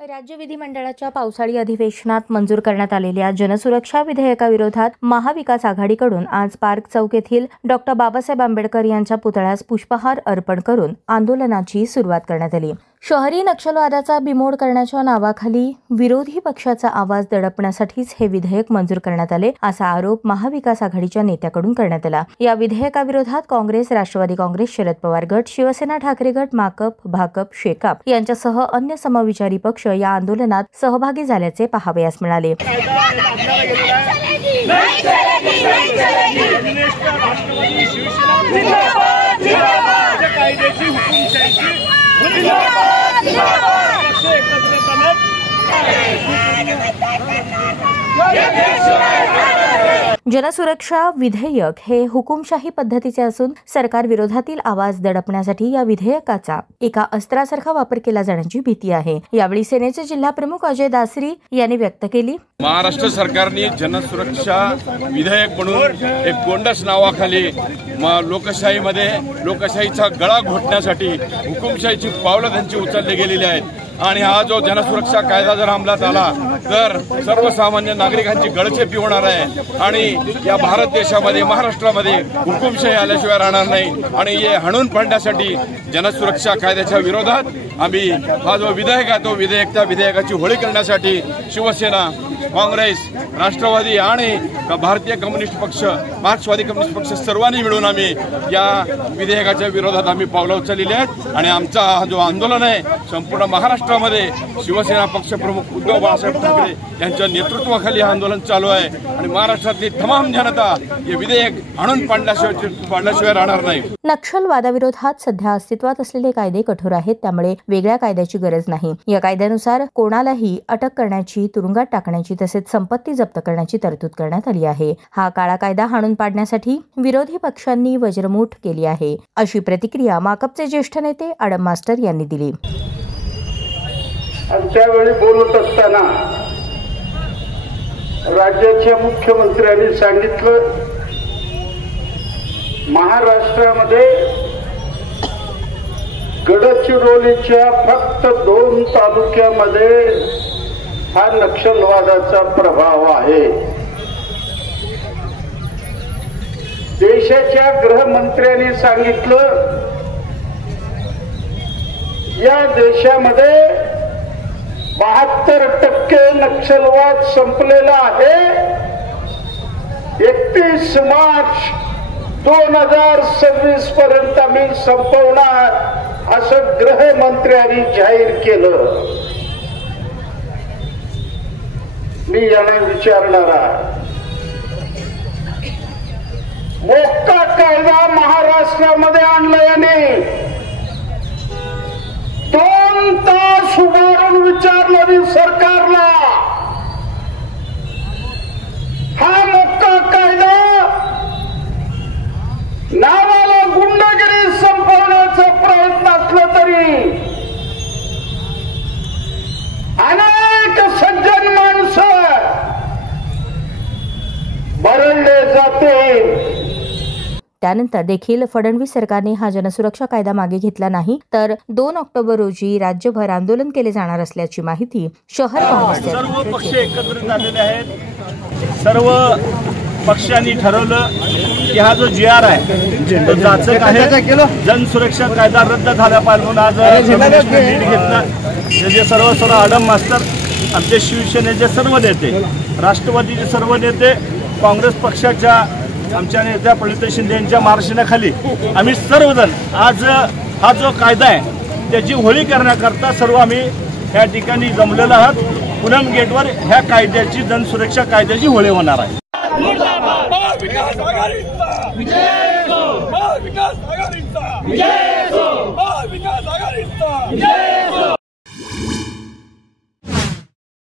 राज्य विधिमंडळाच्या पावसाळी अधिवेशनात मंजूर करण्यात आलेल्या जनसुरक्षा विधेयकाविरोधात महाविकास आघाडीकडून आज पार्क चौक येथील डॉ. बाबासाहेब आंबेडकर यांच्या पुतळ्यास पुष्पहार अर्पण करून आंदोलनाची सुरुवात करण्यात आली. शहरी नक्षलवादाचा बिमोड करण्याच्या नावाखाली विरोधी पक्षाचा आवाज दडपण्यासाठीच हे विधेयक मंजूर करण्यात आले, असा आरोप महाविकास आघाडीच्या नेत्याकडून करण्यात आला. या विधेयकाविरोधात काँग्रेस, राष्ट्रवादी काँग्रेस, शरद पवार गट, शिवसेना, ठाकरे गट, माकप, भाकप, शेकाप यांच्यासह अन्य समविचारी पक्ष या आंदोलनात सहभागी झाल्याचे पाहावयास मिळाले. जनसुरक्षा विधेयक हे हुकुमशाही पद्धतीचे असून सरकार विरोधातील आवाज दडपण्यासाठी या विधेयकाचा एका अस्त्रासारखा वापर केला जाण्याची भीती आहे. यावेळी सेनेचे जिल्हा प्रमुख अजय दासरी यांनी व्यक्त केली. महाराष्ट्र सरकारने जनसुरक्षा विधेयक म्हणून एक गोंडस नावाखाली लोकशाहीमध्ये लोकशाहीचा गळा घोटण्यासाठी हुकुमशाहीची पावलं त्यांची उचलली गेलेली आहेत. आणि हा जो जनसुरक्षा कायदा जर अंमलात आला तर सर्वसामान्य नागरिकांची गळचेपी होणार आहे आणि या भारत देशामध्ये महाराष्ट्रामध्ये हुकुमशाही आल्याशिवाय राहणार नाही. आणि हे हाणून पाडण्यासाठी जनसुरक्षा कायद्याच्या विरोधात आम्ही हा जो विधेयक आहे तो त्या विधेयकाची होळी करण्यासाठी शिवसेना, काँग्रेस, राष्ट्रवादी आणि भारतीय कम्युनिस्ट पक्ष, मार्क्सवादी कम्युनिस्ट पक्ष सर्वांनी मिळून आम्ही या विधेयकाच्या विरोधात आम्ही पावलं उचललेली आहेत. आणि आमचा हा जो आंदोलन आहे संपूर्ण महाराष्ट्रामध्ये शिवसेना पक्षप्रमुख उद्धव बाळासाहेब ठाकरे यांच्या नेतृत्वाखाली हे आंदोलन चालू आहे. आणि महाराष्ट्रातली तमाम जनता हे विधेयक आणून पाडल्याशिवाय राहणार नाही. नक्षलवादाविरोधात सध्या अस्तित्वात असलेले कायदे कठोर आहेत, त्यामुळे वेगळ्या कायद्याची गरज नाही. या कायद्यानुसार कोणालाही अटक करण्याची, तुरुंगात टाकण्याची तसेच संपत्ती जप्त करण्याची तरतूद करण्यात आली आहे. हा काळा कायदा हाणून पाडण्यासाठी विरोधी पक्षांनी वज्रमूठ केली आहे, अशी प्रतिक्रिया माकपचे ज्येष्ठ नेते आडम मास्टर यांनी दिली. त्यावेळी बोलत असताना राज्याच्या मुख्यमंत्र्यांनी सांगितलं, महाराष्ट्रामध्ये गडचिरोलीच्या फक्त 2 तालुक्यामध्ये हा नक्षलवादाचा प्रभाव आहे. देशाच्या गृहमंत्र्यांनी सांगितलं, या देशामध्ये 72% नक्षलवाद संपलेला आहे. 31 मार्च 2026 पर्यंत आम्ही संपवणार असं गृहमंत्र्यांनी जाहीर केलं. मी यांना विचारणारा, मोक्का कायदा महाराष्ट्रामध्ये आणला याने 2 तास उभारून विचारलं मी सरकारला, हा मोक्का कायदा नावाला गुंडगिरी संपवण्याचा प्रयत्न असला तरी अनेक सज्जन माणसं भरडले जाते. त्यानंतर देखील फडणवीस सरकारने हा जनसुरक्षा कायदा मागे घेतला नाही तर 2 ऑक्टोबर रोजी राज्यभर आंदोलन केले जाणार असल्याची माहिती शहर काँग्रेसचे सर्व पक्ष एकत्रित झालेले आहेत. सर्व पक्षांनी ठरवलं की हा जो GR आहे तो जाचक आहे. जनसुरक्षा कायदा रद्द झाला पाहिजे म्हणून आज लीड घेतला. जे सर्व आडम मास्टर, आमचे शिवसेनेचे सर्व नेते, राष्ट्रवादीचे सर्व नेते, काँग्रेस पक्षाच्या आमच्या नेत्या प्रणिता शिंदे यांच्या मार्गदर्शनाखाली आम्ही सर्वजण आज हा जो कायदा आहे त्याची होळी करण्याकरता सर्व आम्ही या ठिकाणी जमलेलो आहात. पूनम गेटवर ह्या कायद्याची, जनसुरक्षा कायद्याची होळी होणार आहे. महाविकास आघाडीचा विजय असो, महाविकास आघाडीचा विजय असो, महाविकास आघाडीचा विजय